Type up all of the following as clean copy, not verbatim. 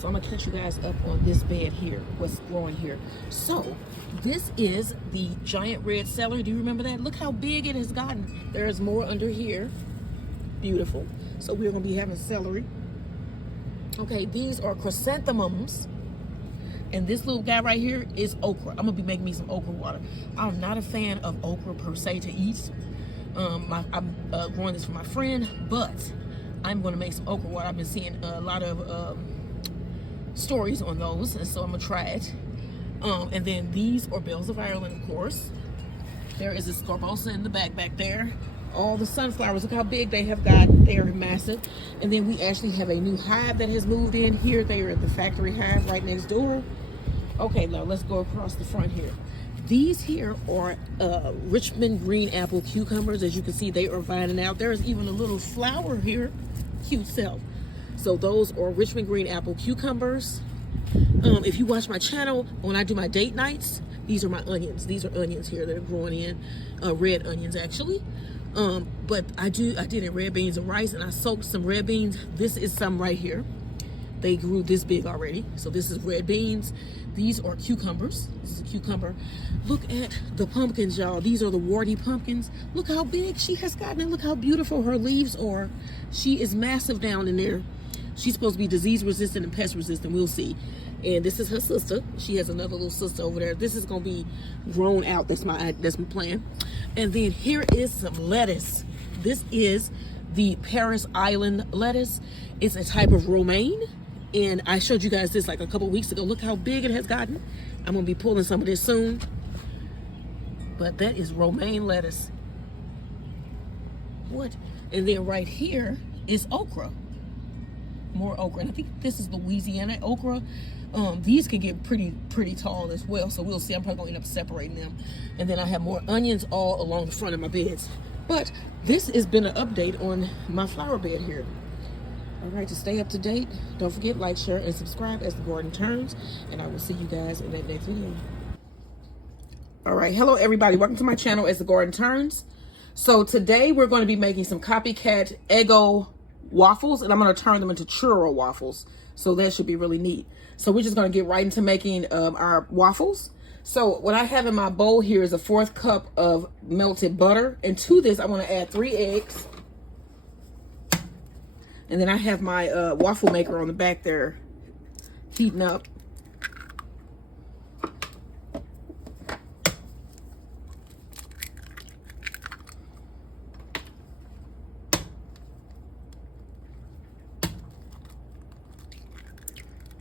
So I'm gonna catch you guys up on this bed here, what's growing here. So this is the giant red celery. Do you remember that? Look how big it has gotten. There's more under here. Beautiful. So we're gonna be having celery. Okay, these are chrysanthemums. And this little guy right here is okra. I'm gonna be making me some okra water. I'm not a fan of okra per se to eat. I'm growing this for my friend, but I'm gonna make some okra water. I've been seeing a lot of stories on those, and so I'm gonna try it. And then these are bells of Ireland, of course. There is a scarbosa in the back there. All the sunflowers, look how big they have got. They are massive. And then we actually have a new hive that has moved in here. They are at the factory hive right next door. Okay, now let's go across the front here. These here are Richmond green apple cucumbers. As you can see, they are vining out. There's even a little flower here, cute self. So those are Richmond green apple cucumbers. If you watch my channel, when I do my date nights, these are my onions. These are onions here that are growing in, red onions actually. But I did it red beans and rice, and I soaked some red beans. This is some right here. They grew this big already. So this is red beans. These are cucumbers. This is a cucumber. Look at the pumpkins, y'all. These are the warty pumpkins. Look how big she has gotten, and look how beautiful her leaves are. She is massive down in there. She's supposed to be disease resistant and pest resistant. We'll see. And this is her sister. She has another little sister over there. This is gonna be grown out. That's my plan. And then here is some lettuce. This is the Paris Island lettuce. It's a type of romaine. And I showed you guys this like a couple weeks ago. Look how big it has gotten. I'm gonna be pulling some of this soon. But that is romaine lettuce. What? And then right here is okra. More okra. And I think this is Louisiana okra. These can get pretty tall as well. So we'll see. I'm probably gonna end up separating them. And then I have more onions all along the front of my beds. But this has been an update on my flower bed here. All right, to stay up to date, don't forget, like, share, and subscribe as the garden turns. And I will see you guys in that next video. All right, hello everybody. Welcome to my channel as the garden turns. So today we're going to be making some Copycat Eggo waffles, and I'm going to turn them into churro waffles. So that should be really neat. So we're just going to get right into making our waffles. So what I have in my bowl here is a 1/4 cup of melted butter. And to this, I'm going to add 3 eggs. And then I have my waffle maker on the back there heating up.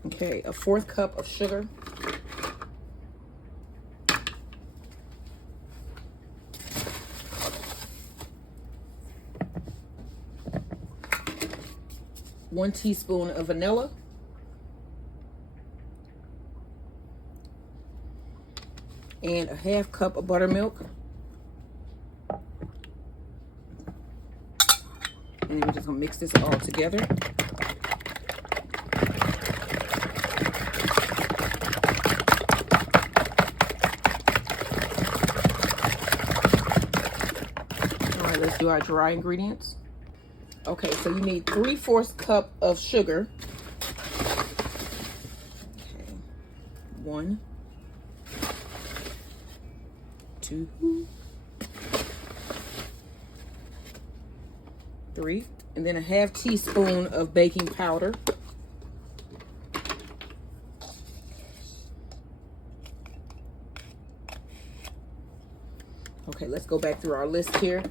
Okay, a 1/4 cup of sugar. One teaspoon of vanilla. And a 1/2 cup of buttermilk. And we're just gonna mix this all together. All right, let's do our dry ingredients. Okay, so you need 3/4 cup of sugar. Okay, 1, 2, 3, and then a 1/2 teaspoon of baking powder. Okay, let's go back through our list here.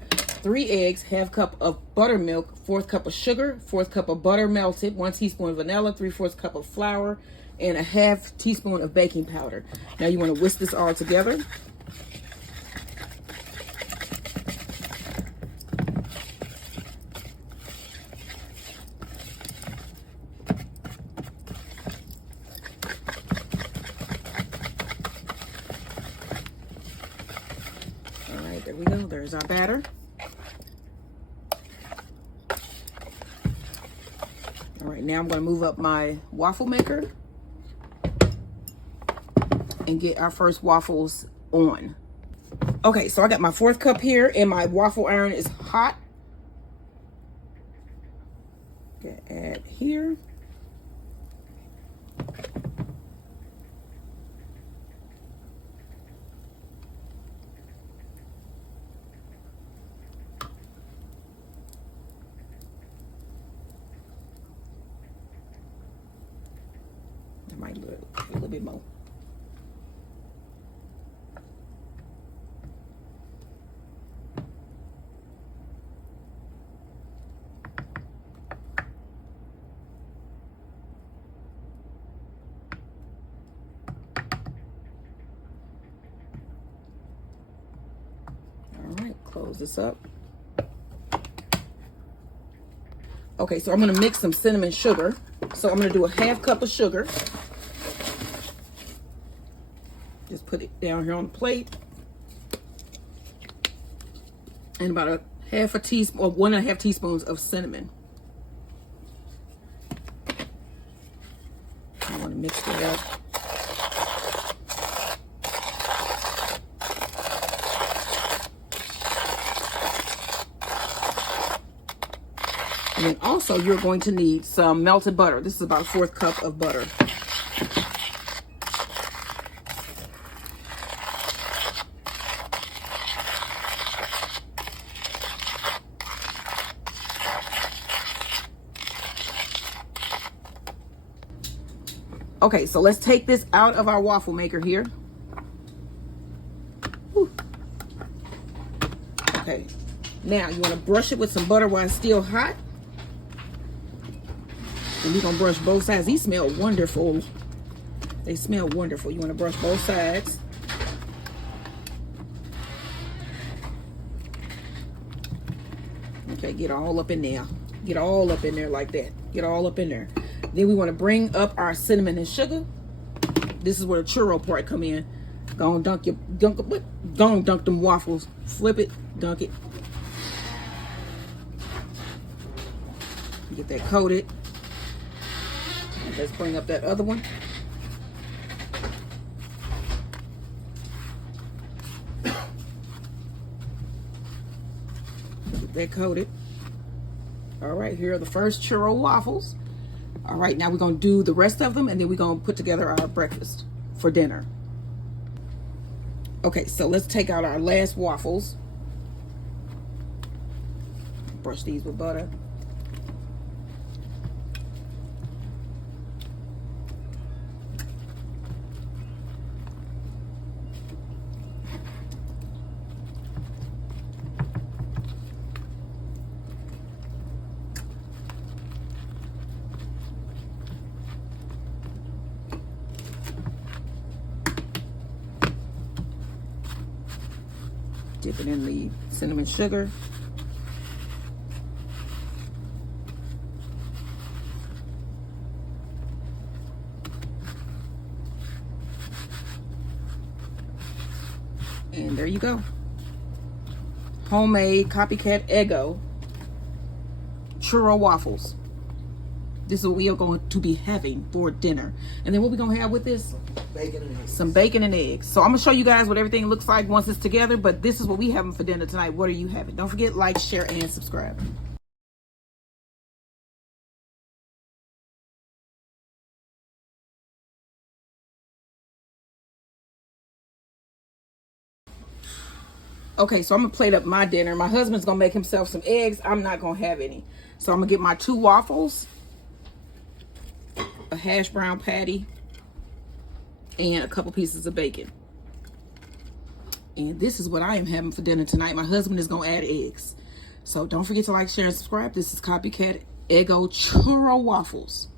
3 eggs, 1/2 cup of buttermilk, 1/4 cup of sugar, 1/4 cup of butter melted, 1 teaspoon of vanilla, 3/4 cup of flour, and a 1/2 teaspoon of baking powder. Now you want to whisk this all together. All right, there we go. There's our batter. All right, now I'm going to move up my waffle maker and get our first waffles on. Okay, so I got my 4th cup here, and my waffle iron is hot. Add here. Might do a little bit more. All right, close this up. Okay, so I'm gonna mix some cinnamon sugar. So I'm gonna do a 1/2 cup of sugar. Just put it down here on the plate. And about a 1/2 teaspoon or 1.5 teaspoons of cinnamon. I want to mix that up. And then also you're going to need some melted butter. This is about a 1/4 cup of butter. Okay, so let's take this out of our waffle maker here. Whew. Okay, now you want to brush it with some butter while it's still hot. And we're gonna brush both sides. These smell wonderful. They smell wonderful. You want to brush both sides. Okay, get all up in there. Get all up in there like that. Get all up in there. Then we want to bring up our cinnamon and sugar. This is where the churro part come in. Go on, dunk them waffles. Flip it, dunk it. Get that coated. Let's bring up that other one. Get that coated. All right, here are the first churro waffles. All right, now we're gonna do the rest of them and then we're gonna put together our breakfast for dinner. Okay, so let's take out our last waffles. Brush these with butter. Dip it in the cinnamon sugar. And there you go. Homemade Copycat Eggo Churro Waffles. This is what we are going to be having for dinner. And then what we're going to have with this? Bacon and eggs. Some bacon and eggs. So I'm going to show you guys what everything looks like once it's together. But this is what we having for dinner tonight. What are you having? Don't forget, like, share, and subscribe. Okay, so I'm going to plate up my dinner. My husband's going to make himself some eggs. I'm not going to have any. So I'm going to get my 2 waffles, a hash brown patty, and a couple pieces of bacon. And this is what I am having for dinner tonight. My husband is going to add eggs. So don't forget to like, share, and subscribe. This is Copycat Eggo Churros Waffles.